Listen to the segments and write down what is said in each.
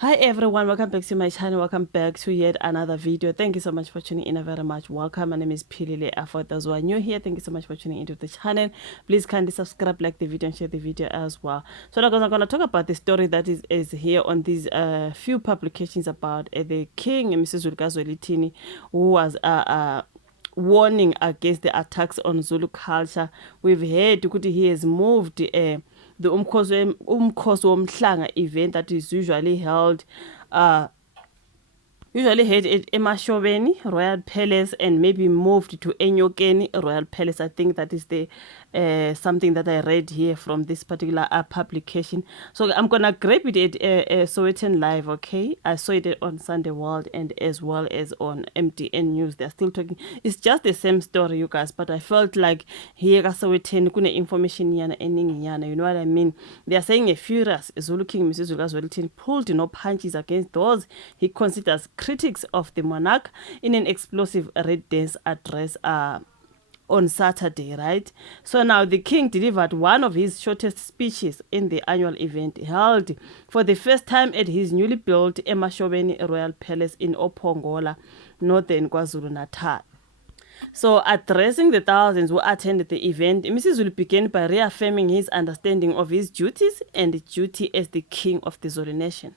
Hi everyone, welcome back to my channel. Welcome back to yet another video. Thank you so much for tuning in. Very much welcome. My name is Pilile. For those who are new here, thank you so much for tuning into the channel. Please kindly subscribe, like the video, and share the video as well. So now guys, I'm going to talk about the story that is here on these few publications about the king, Misuzulu KaZwelithini, who was warning against the attacks on Zulu culture. We've heard ukuthi he has moved the umkhosi womhlanga event that is usually held at Emashobeni Royal Palace and maybe moved to Enyokeni Royal Palace. I think that is the something that I read here from this particular publication. So I'm gonna grab it at Sowetan Live, okay? I saw it on Sunday World and as well as on MTN News. They're still talking. It's just the same story, you guys, but I felt like here Sowetan kuna information yana ending yana. You know what I mean? They are saying a furious Zulu King Misuzulu KaZwelithini pulled no punches against those he considers critics of the monarch in an explosive red dance address on Saturday, right? So now the king delivered one of his shortest speeches in the annual event held for the first time at his newly built Emashobeni Royal Palace in Ophongola, northern KwaZulu-Natal. So, addressing the thousands who attended the event, Misuzulu began by reaffirming his understanding of his duties and duty as the king of the Zulu nation.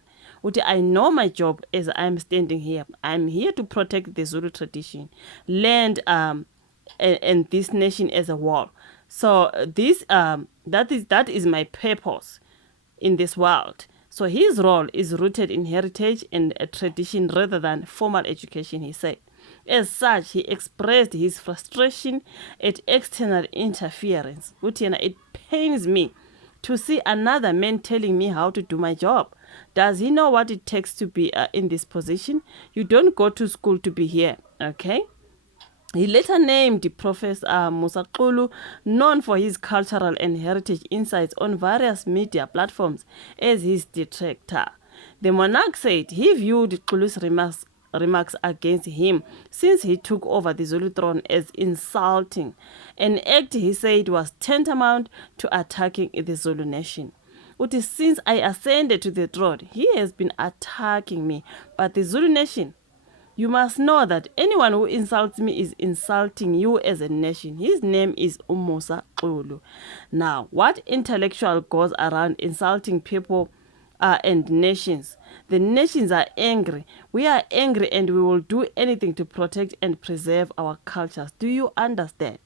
I know my job as I am standing here. I am here to protect the Zulu tradition, land, and this nation as a whole. So this that is my purpose in this world. So his role is rooted in heritage and a tradition rather than formal education, he said. As such, he expressed his frustration at external interference. It pains me to see another man telling me how to do my job. Does he know what it takes to be in this position? You don't go to school to be here, okay? He later named Professor Musa Xulu, known for his cultural and heritage insights on various media platforms, as his detractor. The monarch said he viewed Xulu's remarks against him since he took over the Zulu throne as insulting, an act he said was tantamount to attacking the Zulu nation. Since I ascended to the throne, he has been attacking me, but the Zulu nation, you must know that anyone who insults me is insulting you as a nation. His name is Musa Xulu. Now, what intellectual goes around insulting people and nations? The nations are angry. We are angry and we will do anything to protect and preserve our cultures. Do you understand?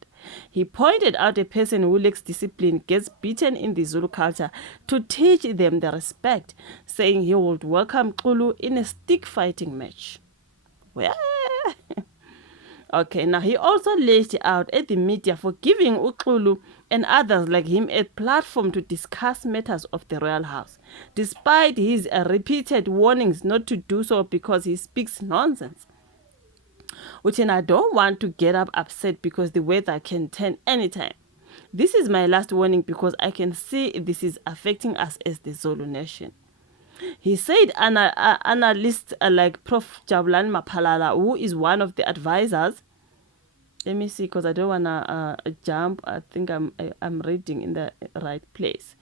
He pointed out a person who lacks discipline gets beaten in the Zulu culture to teach them the respect, saying he would welcome Xulu in a stick fighting match. Well, okay, now he also lashed out at the media for giving Xulu and others like him a platform to discuss matters of the royal house, despite his repeated warnings not to do so because he speaks nonsense. I don't want to get up upset because the weather can turn anytime. This is my last warning because I can see this is affecting us as the Zulu nation. He said analysts like Prof. Ayijabulanga Maphalala, who is one of the advisors. Let me see, because I don't want to jump. I think I'm reading in the right place.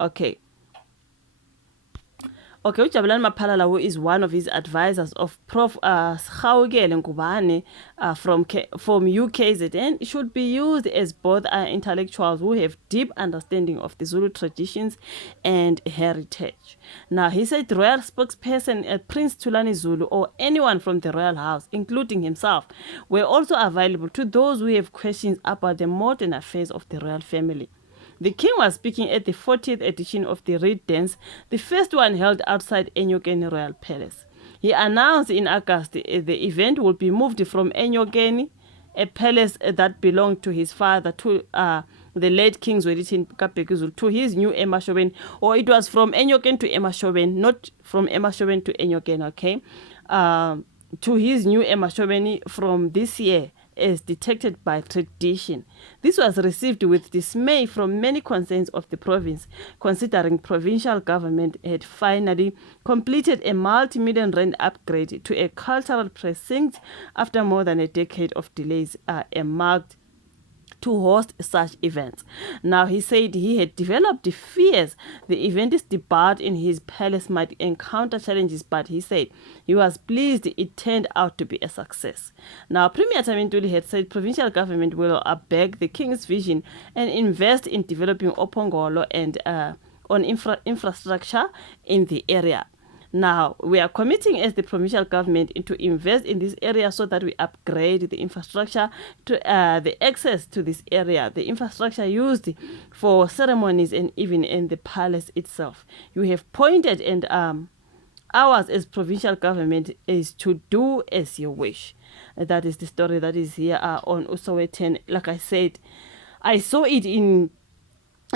Okay. Okay, Ayijabulanga Maphalala, who is one of his advisors of Prof. Gaugele Ngubane from UKZN, should be used as both intellectuals who have deep understanding of the Zulu traditions and heritage. Now, he said royal spokesperson Prince Thulani Zulu or anyone from the royal house, including himself, were also available to those who have questions about the modern affairs of the royal family. The king was speaking at the 40th edition of the Red Dance, the first one held outside Enyokeni Royal Palace. He announced in August the event would be moved from Enyokeni, a palace that belonged to his father, to the late King Zwelithini, to his new Emashobeni, or it was from Enyokeni to Emashobeni, not from Emashobeni to Enyokeni, okay? To his new Emashobeni from this year, as detected by tradition. This was received with dismay from many concerns of the province, considering provincial government had finally completed a multi-million rand upgrade to a cultural precinct after more than a decade of delays, marked to host such events. Now, he said he had developed fears the event is debarred in his palace might encounter challenges, but he said he was pleased it turned out to be a success. Now, Premier Tamintuli had said provincial government will back the king's vision and invest in developing Opongolo and on infrastructure in the area. Now, we are committing as the provincial government to invest in this area so that we upgrade the infrastructure to the access to this area, the infrastructure used for ceremonies and even in the palace itself. You have pointed, and ours as provincial government is to do as you wish. That is the story that is here on Usowetan. Like I said, I saw it in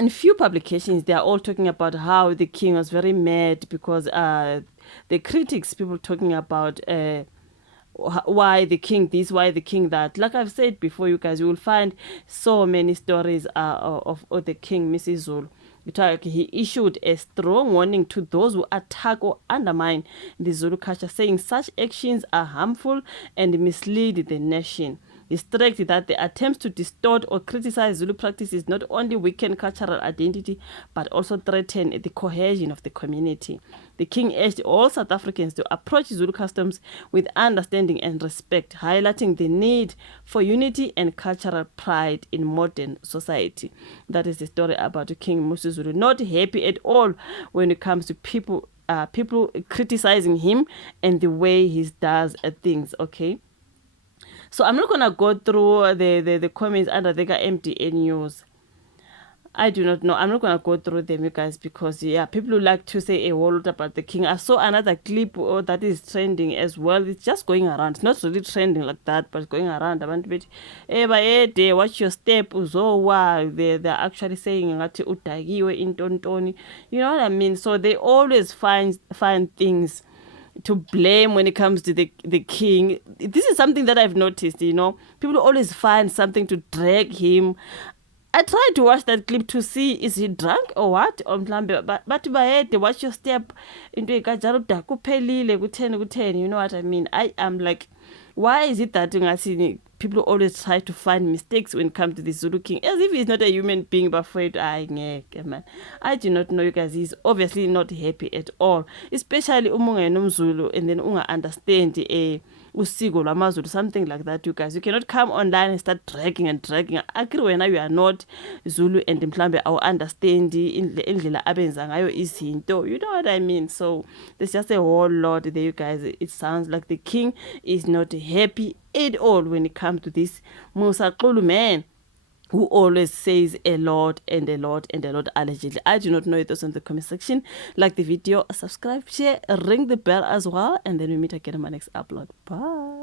few publications. They are all talking about how the king was very mad because the critics, people talking about why the king this, why the king that. Like I've said before, you guys, you will find so many stories of the king, Misuzulu. He issued a strong warning to those who attack or undermine the Zulu culture, saying such actions are harmful and mislead the nation. He stressed that the attempts to distort or criticize Zulu practices not only weaken cultural identity, but also threaten the cohesion of the community. The king urged all South Africans to approach Zulu customs with understanding and respect, highlighting the need for unity and cultural pride in modern society. That is the story about King Misuzulu. Not happy at all when it comes to people criticizing him and the way he does things, okay? So I'm not going to go through the comments under the MDA news. I do not know. I'm not going to go through them, you guys, because, yeah, people who like to say a whole lot about the king. I saw another clip that is trending as well. It's just going around. It's not really trending like that, but it's going around. I want to be, watch your step. They're actually saying, you know what I mean? So they always find things to blame when it comes to the king. This is something that I've noticed, you know. People always find something to drag him. I tried to watch that clip to see, is he drunk or what? But watch your step into a you know what I mean? I am like, why is it that people always try to find mistakes when it comes to the Zulu king, as if he's not a human being, but afraid man. I do not know, you guys. He's obviously not happy at all, especially Zulu, and then understand usiko lwamaZulu, something like that. You guys, you cannot come online and start dragging. Akiri wena you are not Zulu and mhlambe awu understand indlela abenza ngayo izinto, you know what I mean? So there's just a whole lot there, you guys. It sounds like the king is not happy at all when it comes to this Musaqulu man who always says a lot and a lot and a lot allegedly. I do not know. It was in the comment section. Like the video, subscribe, share, ring the bell as well, and then we meet again in my next upload. Bye.